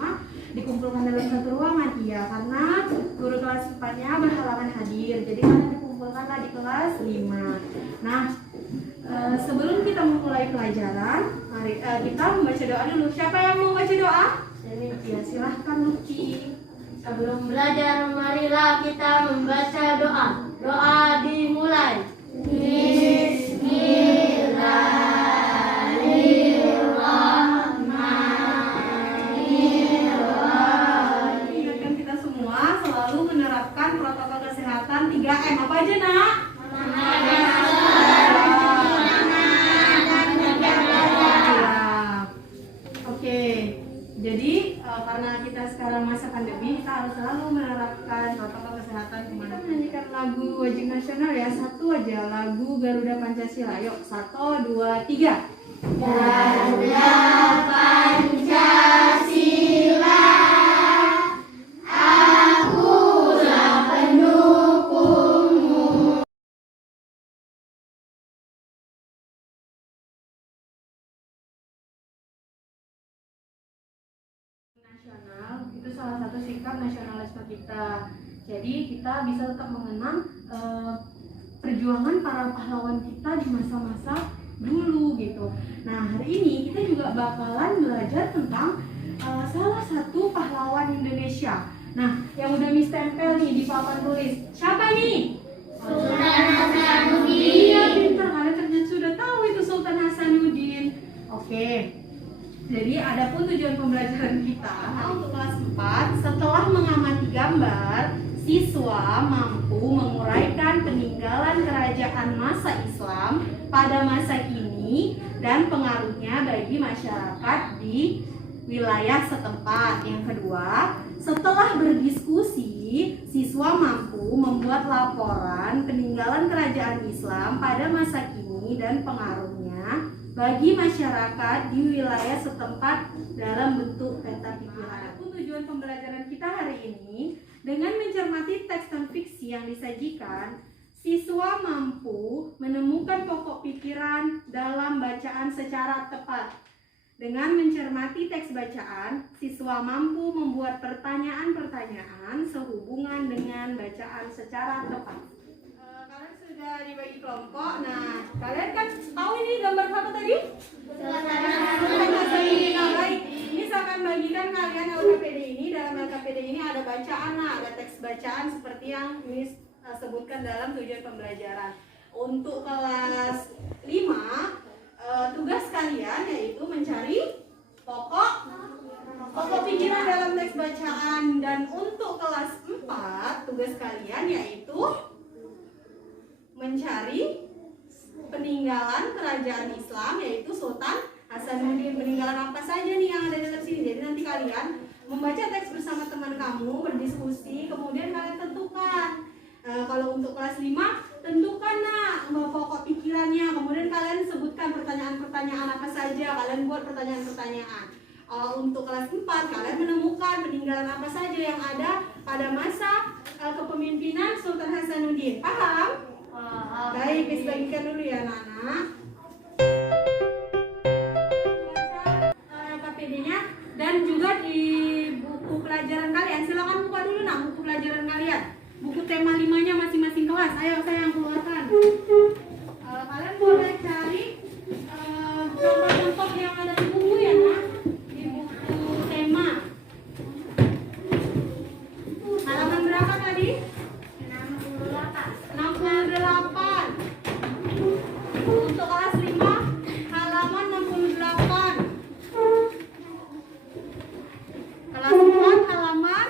5 dikumpulkan dalam satu ruangan? Iya, karena guru kelas 4-nya berhalangan hadir. Jadi kalian dikumpulkanlah di kelas 5. Nah, sebelum kita memulai pelajaran, mari kita membaca doa dulu. Siapa yang mau baca doa? Ya, silahkan Lucky. Sebelum belajar, marilah kita membaca doa. Doa dimulai. Bismillahirrahmanirrahim. Ingatkan kita semua selalu menerapkan protokol kesehatan 3M. Apa aja, Nak? Oke. Jadi karena kita sekarang masa pandemi, kita harus selalu menerapkan protokol kesehatan kemana. Menyanyikan lagu wajib nasional ya, satu aja, lagu Garuda Pancasila. Yuk, 1, 2, 3. Garuda Pancasila, akulah pendukungmu. Nasional itu salah satu sikap nasionalisme kita. Jadi kita bisa tetap mengenang perjuangan para pahlawan kita di masa-masa dulu gitu. Nah, hari ini kita juga bakalan belajar tentang salah satu pahlawan Indonesia. Nah, yang udah Miss tempel nih di papan tulis, siapa nih? Sultan Hasanuddin. Iya, pintar, kalian ternyata sudah tahu itu Sultan Hasanuddin. Oke. Jadi adapun tujuan pembelajaran kita untuk kelas 4, setelah mengamati gambar, siswa mampu menguraikan peninggalan kerajaan masa Islam pada masa kini dan pengaruhnya bagi masyarakat di wilayah setempat. Yang kedua, setelah berdiskusi, siswa mampu membuat laporan peninggalan kerajaan Islam pada masa kini dan pengaruhnya bagi masyarakat di wilayah setempat dalam bentuk peta pikiran. Adapun tujuan pembelajaran kita hari ini, dengan mencermati teks non fiksi yang disajikan, siswa mampu menemukan pokok pikiran dalam bacaan secara tepat. Dengan mencermati teks bacaan, siswa mampu membuat pertanyaan-pertanyaan sehubungan dengan bacaan secara tepat. Kalian sudah dibagi kelompok. Nah, kalian kan tahu ini gambar apa tadi? Nah, baik. Ini saya akan bagikan kalian LKPD ini. Dalam LKPD ini ada bacaan, ada teks bacaan seperti yang Miss sebutkan dalam tujuan pembelajaran. Untuk kelas 5, tugas kalian yaitu mencari pokok pikiran dalam teks bacaan. Dan untuk kelas 4, tugas kalian yaitu mencari peninggalan kerajaan Islam yaitu Sultan Hasanuddin. Peninggalan apa saja nih yang ada dalam sini? Jadi nanti kalian membaca teks bersama teman kamu, berdiskusi, kemudian kalian tentukan. Kalau untuk kelas 5, tentukan pokok pikirannya, kemudian kalian sebutkan pertanyaan-pertanyaan apa saja, kalian buat pertanyaan-pertanyaan. Untuk kelas 4, kalian menemukan peninggalan apa saja yang ada pada masa kepemimpinan Sultan Hasanuddin. Paham? Baik, dibagikan dulu ya anak-anak. Baca KPD-nya dan juga di buku pelajaran kalian. Silakan buka dulu buku pelajaran kalian. Buku tema 5-nya masing-masing kelas. Ayo saya yang keluarkan. Kalian boleh cari contoh-contoh yang ada di buku ya, Nak. Di buku tema. Halaman berapa tadi? 68. Untuk kelas 5, halaman 68. Kelas 4, halaman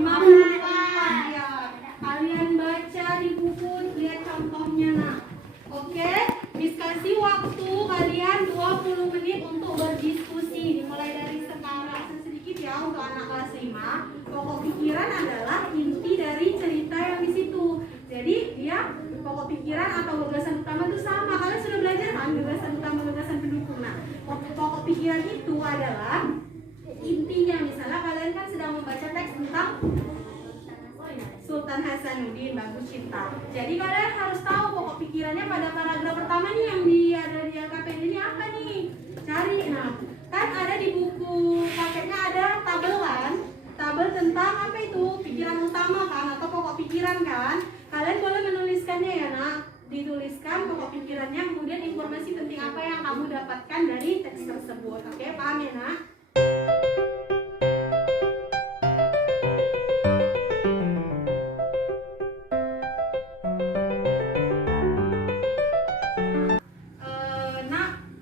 54. Ya, kalian baca di buku, lihat contohnya, Nak. Oke, kasih waktu kalian 20 menit untuk berdiskusi, dimulai dari sekarang. Sedikit ya untuk anak kelas 5. Pokok pikiran adalah inti dari cerita yang di situ. Jadi dia pokok pikiran atau gagasan utama itu sama. Kalian sudah belajar kan gagasan utama, gagasan pendukung. Nah, pokok pikiran itu adalah intinya. Misalnya kalian kan sedang membaca teks tentang Sultan Hasanuddin, Bagus Cinta. Jadi kalian harus tahu pokok pikirannya pada paragraf pertama nih yang ada di LKPD ini apa nih? Cari. Nah, kan ada di buku paketnya ada tabel lah. pikiran kan? Kalian boleh menuliskannya ya nak. Dituliskan pokok pikirannya, kemudian informasi penting apa yang kamu dapatkan dari teks tersebut. Oke, paham ya nak?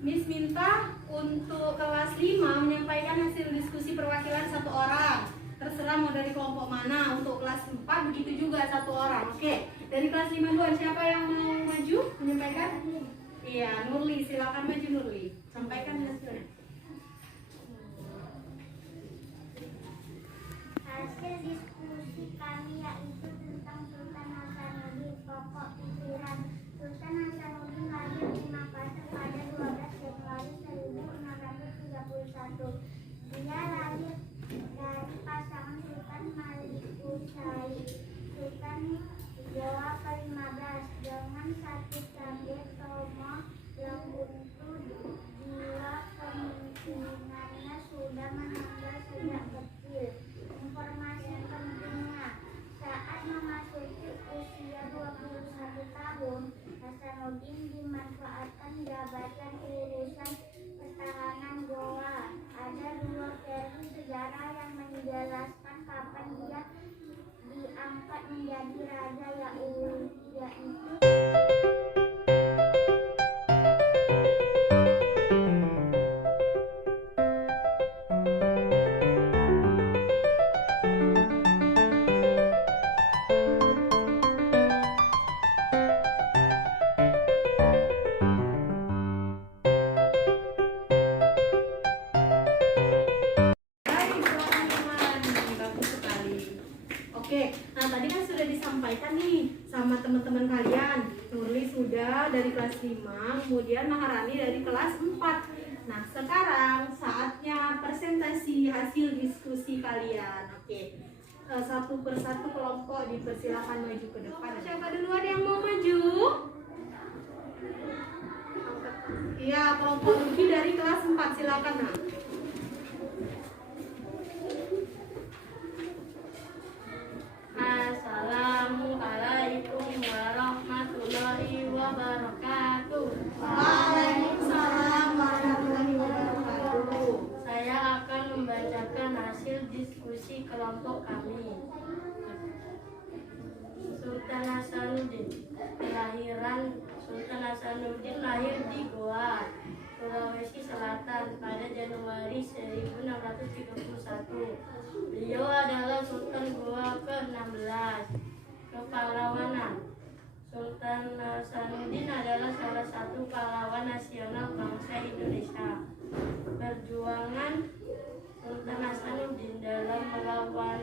Miss minta untuk kelas 5 menyampaikan hasil diskusi perwakilan satu orang. Terserah mau dari kelompok mana. Untuk kelas 4 begitu juga satu orang. Oke, dari kelas 5 duluan siapa yang mau maju menyampaikan? Iya, Nurli, silakan maju Nurli. Sampaikan hasilnya. Hasil diskusi kami yaitu tentang Sultan Hasanuddin. Pokok pikiran: Sultan Hasanuddin lahir di Makassar pada 12 Januari 1631. Dia lahir dari pasangan Sultan Malikusaid Sultan Goa ke-15 dengan satu tablet Tomo Lembutu. Dia kemungkinannya sudah meninggal sejak kecil. Informasi pentingnya: saat memasuki usia 21 tahun, Hasanuddin dimanfaatkan jabatan urusan pertahanan Goa. Ada dua versi sejarah yang menjelaskan kapan dia diangkat menjadi raja, yaitu Bagus sekali. Oke, nah tadi kan sudah disampaikan nih sama teman-teman kalian. Nurli sudah dari kelas 5, kemudian Maharani dari kelas 4. Nah, sekarang saatnya presentasi hasil diskusi kalian. Oke. Satu persatu kelompok dipersilakan maju ke depan. Siapa duluan yang mau maju? Iya, kelompok Luki dari kelas 4, silakan nak. Assalamualaikum warahmatullahi wabarakatuh. Waalaikumsalam warahmatullahi wabarakatuh. Saya akan membacakan hasil diskusi kelompok kami. Sultan Hasanuddin. Sultan Hasanuddin lahir di Goa, Sulawesi Selatan pada Januari 1631. Beliau adalah Sultan Goa ke-16. Kepahlawanan: Sultan Hasanuddin adalah salah satu pahlawan nasional bangsa Indonesia. Perjuangan Sultan Hasanuddin dalam melawan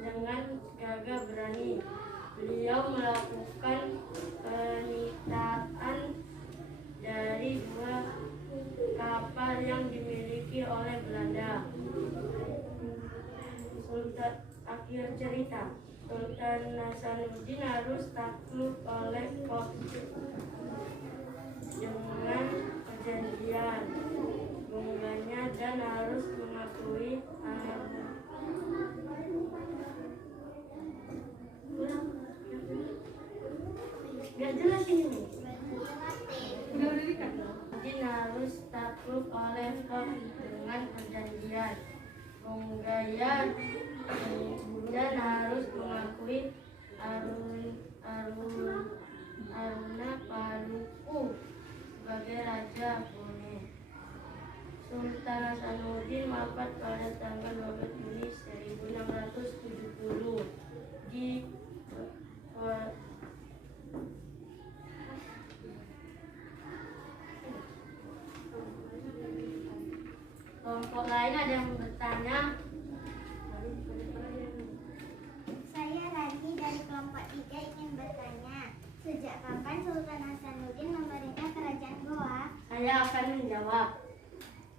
dengan gagah berani. Beliau melakukan penyitaan dari 2 kapal yang dimiliki oleh Belanda. Akhir cerita, Sultan Hasanuddin harus takluk oleh dengan perjanjian bungganya dan harus mengakui gak jelas ini. Hasanuddin harus takluk oleh dengan perjanjian bungganya dan harus mengakui Aruna Paluku sebagai Raja Bone. Sultan Hasanuddin wafat pada tanggal 12 Juni 1670 di kelompok lain. Ada yang bertanya? Saya Rani dari kelompok 3 ingin bertanya, sejak kapan Sultan Hasanuddin memerintah kerajaan Goa? Saya akan menjawab.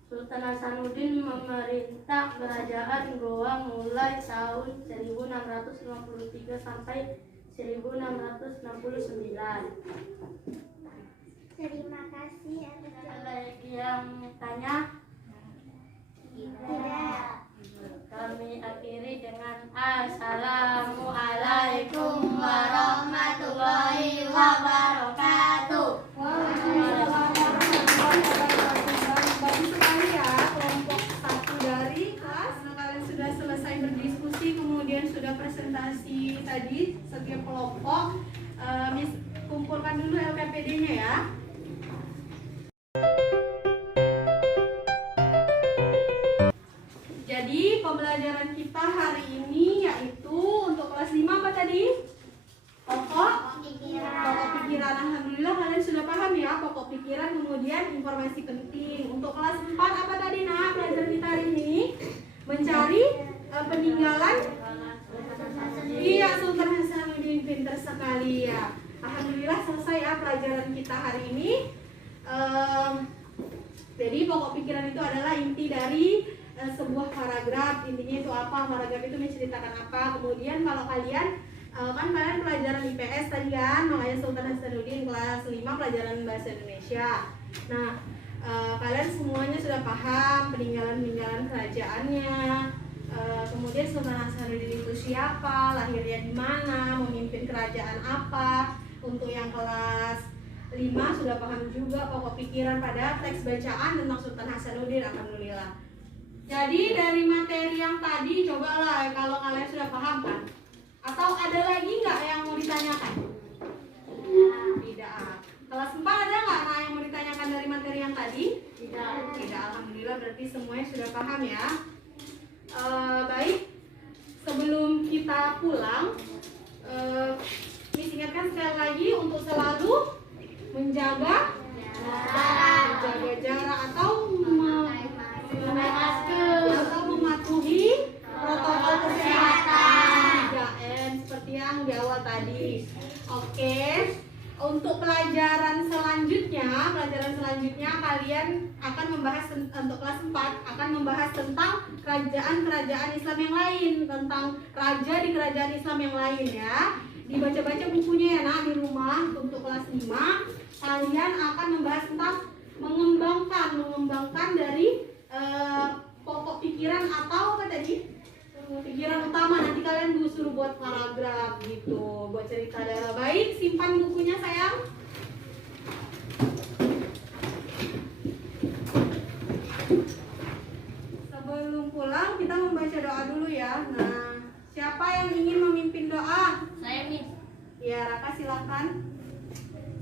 Sultan Hasanuddin memerintah kerajaan Goa mulai tahun 1653 sampai 1669. Terima kasih atas Ada lagi yang tanya? Tidak. Kami akhiri dengan Assalamualaikum kemudian sudah presentasi tadi setiap kelompok. Miss kumpulkan dulu LKPD-nya ya. Jadi pembelajaran kita hari ini yaitu untuk kelas 5 apa tadi? Pokok pikiran. Alhamdulillah kalian sudah paham ya pokok pikiran, kemudian informasi penting. Untuk kelas 4 apa tadi nak pelajaran kita hari ini? Mencari peninggalan. Iya, Sultan Hasanuddin, pintar sekali ya. Alhamdulillah selesai ya pelajaran kita hari ini. Jadi pokok pikiran itu adalah inti dari sebuah paragraf. Intinya itu apa? Paragraf itu menceritakan apa. Kemudian kalau kalian kan kalian pelajaran IPS tadi kan, makanya Sultan Hasanuddin kelas 5 pelajaran bahasa Indonesia. Nah, kalian semuanya sudah paham peninggalan-peninggalan kerajaannya. Kemudian Sultan Hasanuddin itu siapa, lahirnya di mana, memimpin kerajaan apa. Untuk yang kelas 5 sudah paham juga pokok pikiran pada teks bacaan tentang Sultan Hasanuddin. Alhamdulillah. Jadi dari materi yang tadi cobalah kalau kalian sudah paham kan. Atau ada lagi nggak yang mau ditanyakan? Tidak. Kelas 4 ada nggak yang mau ditanyakan dari materi yang tadi? Tidak. Alhamdulillah berarti semuanya sudah paham ya. Baik. Sebelum kita pulang, Miss ingatkan sekali lagi untuk selalu menjaga jarak atau memakai masker atau mematuhi protokol kesehatan 3M seperti yang di awal tadi. Oke. Untuk pelajaran selanjutnya kalian akan membahas untuk kelas 4 akan membahas tentang kerajaan-kerajaan Islam yang lain, tentang raja di kerajaan Islam yang lain ya. Dibaca-baca bukunya ya nak di rumah. Untuk kelas 5 kalian akan membahas tentang mengembangkan dari pokok pikiran atau apa tadi? Pikiran utama. Nanti kalian disuruh buat paragraf gitu, buat cerita darah. Baik, simpan bukunya sayang. Sebelum pulang kita membaca doa dulu ya. Nah, siapa yang ingin memimpin doa? Saya Miss. Ya, Raka silakan.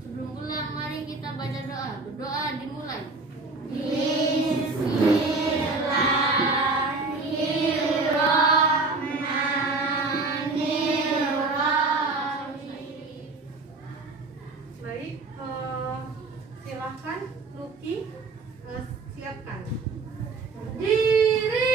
Sebelum pulang mari kita baca doa. Berdoa dimulai. Baik, silahkan Lucky siapkan. Diri.